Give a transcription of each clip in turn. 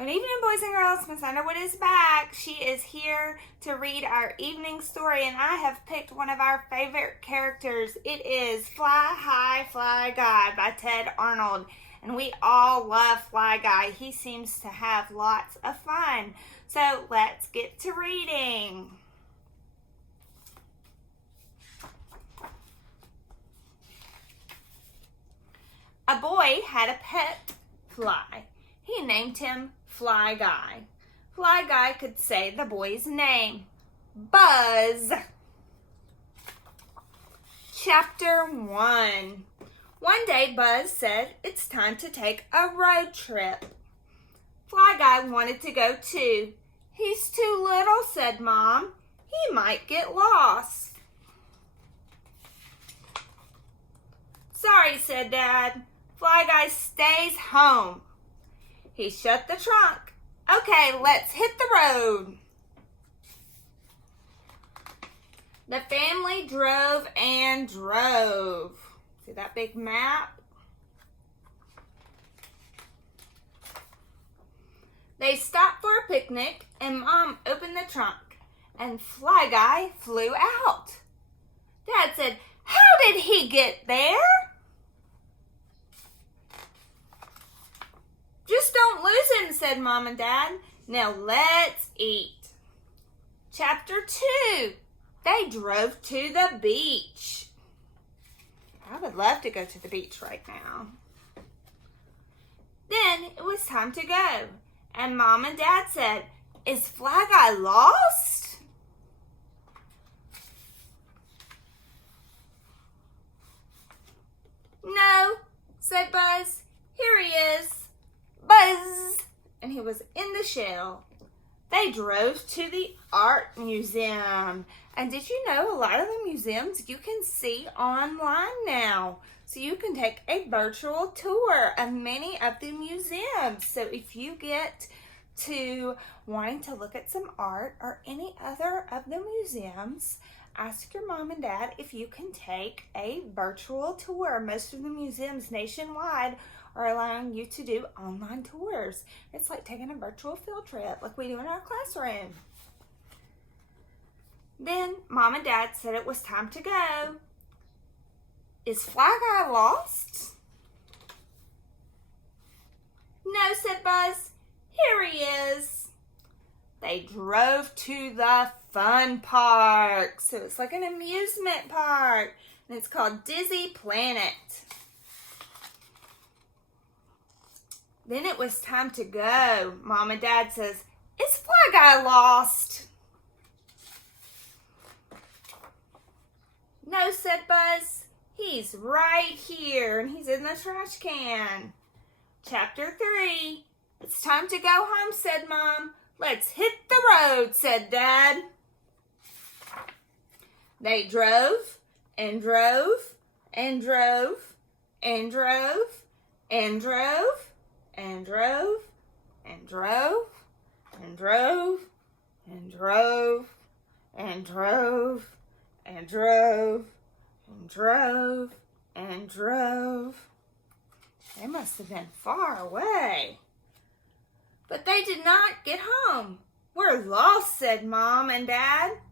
Good evening, boys and girls. Miss Underwood is back. She is here to read our evening story, and I have picked one of our favorite characters. It is Fly High, Fly Guy by Ted Arnold, and we all love Fly Guy. He seems to have lots of fun. So let's get to reading. A boy had a pet fly. He named him Fly Guy. Fly Guy could say the boy's name. Buzz. Chapter 1. One day Buzz said it's time to take a road trip. Fly Guy wanted to go too. He's too little, said Mom. He might get lost. Sorry, said Dad. Fly Guy stays home. He shut the trunk. Okay, let's hit the road. The family drove and drove. See that big map? They stopped for a picnic and Mom opened the trunk and Fly Guy flew out. Dad said, "How did he get there?" "Just don't lose him," said Mom and Dad. "Now let's eat." Chapter 2. They drove to the beach. I would love to go to the beach right now. Then it was time to go. And Mom and Dad said, "Is Fly Guy lost?" "No," said Buzz. "Here he is." Buzz! And he was in the shell. They drove to the art museum. And did you know a lot of the museums you can see online now? So you can take a virtual tour of many of the museums. So if you get to wanting to look at some art or any other of the museums, ask your mom and dad if you can take a virtual tour. Most of the museums nationwide are allowing you to do online tours. It's like taking a virtual field trip like we do in our classroom. Then Mom and Dad said it was time to go. "Is Fly Guy lost?" "No," said Buzz. "Here he is." They drove to the fun park. So it's like an amusement park. And it's called Dizzy Planet. Then it was time to go. Mom and Dad says, "Is Fly Guy lost?" "No," said Buzz. "He's right here and he's in the trash can." Chapter 3. It's time to go home, said Mom. "Let's hit the road," said Dad. They drove and drove and drove and drove and drove and drove and drove and drove and drove and drove and drove and drove and drove. They must have been far away. But they did not get home. "We're lost," said Mom and Dad.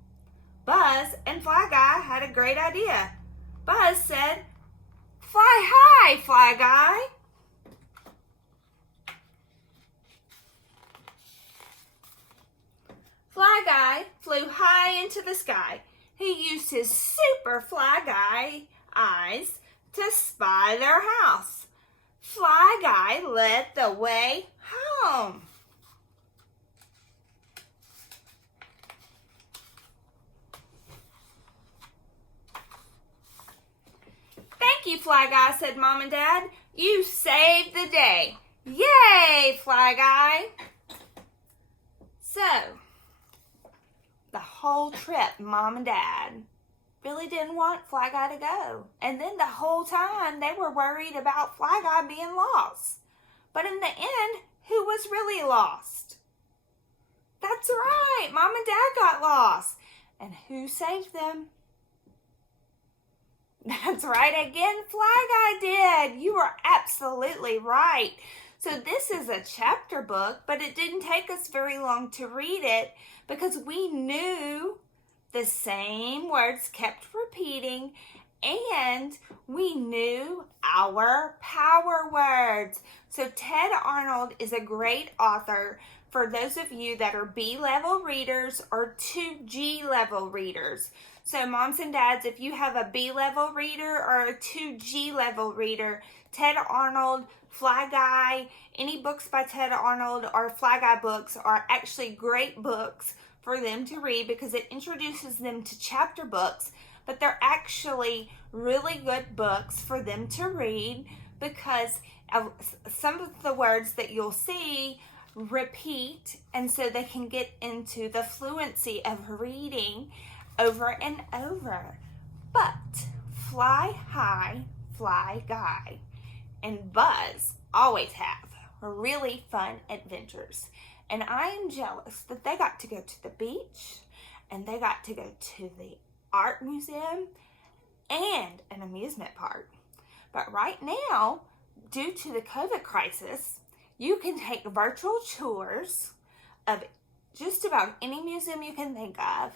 Buzz and Fly Guy had a great idea. Buzz said, "Fly high, Fly Guy." Fly Guy flew high into the sky. He used his super Fly Guy eyes to spy their house. Fly Guy led the way home. "Thank you, Fly Guy," said Mom and Dad. "You saved the day." "Yay, Fly Guy." So, the whole trip, Mom and Dad really didn't want Fly Guy to go. And then the whole time, they were worried about Fly Guy being lost. But in the end, who was really lost? That's right, Mom and Dad got lost. And who saved them? That's right again, Fly Guy did. You were absolutely right. So this is a chapter book, but it didn't take us very long to read it because we knew the same words kept repeating, and we knew our power words. So Ted Arnold is a great author for those of you that are B-level readers or 2G level readers. So moms and dads, if you have a B-level reader or a 2G level reader, Ted Arnold, Fly Guy, any books by Ted Arnold or Fly Guy books are actually great books for them to read because it introduces them to chapter books, but they're actually really good books for them to read because some of the words that you'll see repeat, and so they can get into the fluency of reading over and over. But Fly High, Fly Guy, and Buzz always have really fun adventures. And I am jealous that they got to go to the beach and they got to go to the art museum and an amusement park. But right now, due to the COVID crisis, you can take virtual tours of just about any museum you can think of,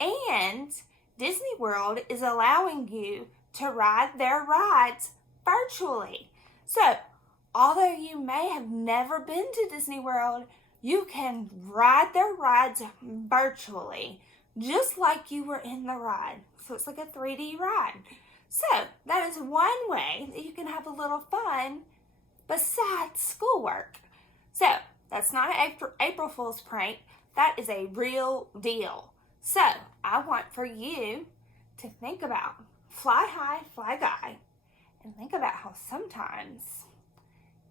and Disney World is allowing you to ride their rides virtually. So, although you may have never been to Disney World, you can ride their rides virtually, just like you were in the ride. So it's like a 3D ride. So that is one way that you can have a little fun besides schoolwork. So that's not an April Fool's prank. That is a real deal. So I want for you to think about Fly High, Fly Guy, and think about how sometimes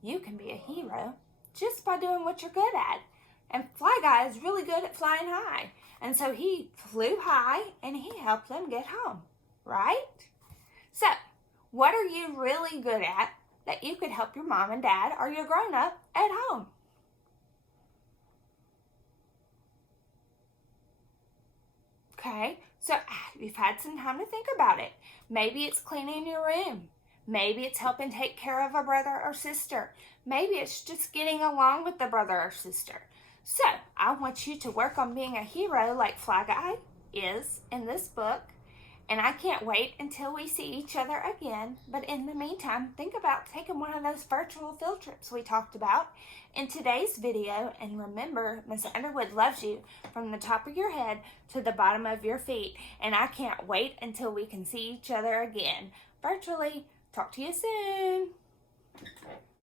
you can be a hero just by doing what you're good at. And Fly Guy is really good at flying high. And so he flew high and he helped them get home, right? So, what are you really good at that you could help your mom and dad or your grown-up at home? Okay, so you've had some time to think about it. Maybe it's cleaning your room. Maybe it's helping take care of a brother or sister. Maybe it's just getting along with the brother or sister. So, I want you to work on being a hero like Fly Guy is in this book. And I can't wait until we see each other again. But in the meantime, think about taking one of those virtual field trips we talked about in today's video. And remember, Miss Underwood loves you from the top of your head to the bottom of your feet. And I can't wait until we can see each other again virtually. Talk to you soon.